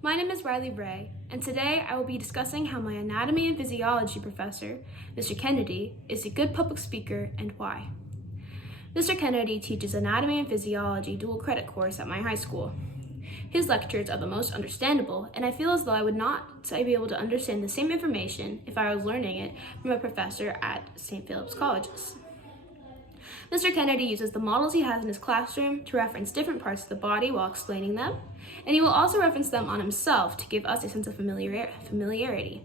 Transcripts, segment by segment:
My name is Riley Ray, and today I will be discussing how my anatomy and physiology professor, Mr. Kennedy, is a good public speaker and why. Mr. Kennedy teaches anatomy and physiology dual credit course at my high school. His lectures are the most understandable, and I feel as though I would not be able to understand the same information if I was learning it from a professor at St. Philip's Colleges. Mr. Kennedy uses the models he has in his classroom to reference different parts of the body while explaining them, and he will also reference them on himself to give us a sense of familiarity.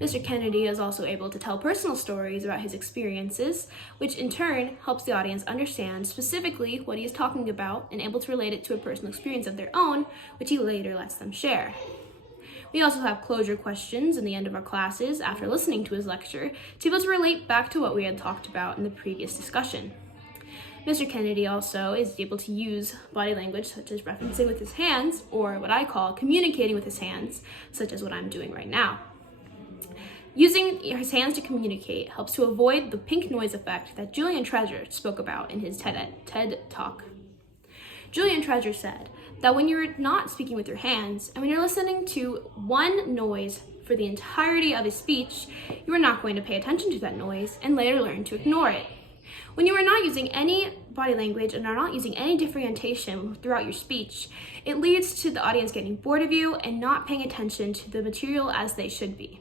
Mr. Kennedy is also able to tell personal stories about his experiences, which in turn helps the audience understand specifically what he is talking about and able to relate it to a personal experience of their own, which he later lets them share. We also have closure questions in the end of our classes after listening to his lecture to be able to relate back to what we had talked about in the previous discussion. Mr. Kennedy also is able to use body language such as referencing with his hands, or what I call communicating with his hands, such as what I'm doing right now. Using his hands to communicate helps to avoid the pink noise effect that Julian Treasure spoke about in his TED Talk. Julian Treasure said that when you're not speaking with your hands and when you're listening to one noise for the entirety of a speech, you are not going to pay attention to that noise and later learn to ignore it. When you are not using any body language and are not using any differentiation throughout your speech, it leads to the audience getting bored of you and not paying attention to the material as they should be.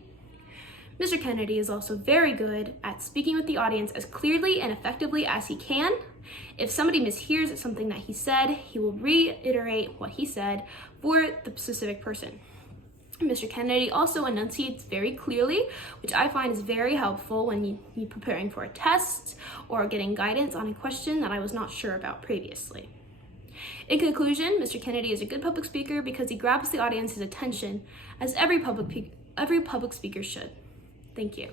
Mr. Kennedy is also very good at speaking with the audience as clearly and effectively as he can. If somebody mishears something that he said, he will reiterate what he said for the specific person. Mr. Kennedy also enunciates very clearly, which I find is very helpful when you're preparing for a test or getting guidance on a question that I was not sure about previously. In conclusion, Mr. Kennedy is a good public speaker because he grabs the audience's attention, as every public speaker should. Thank you.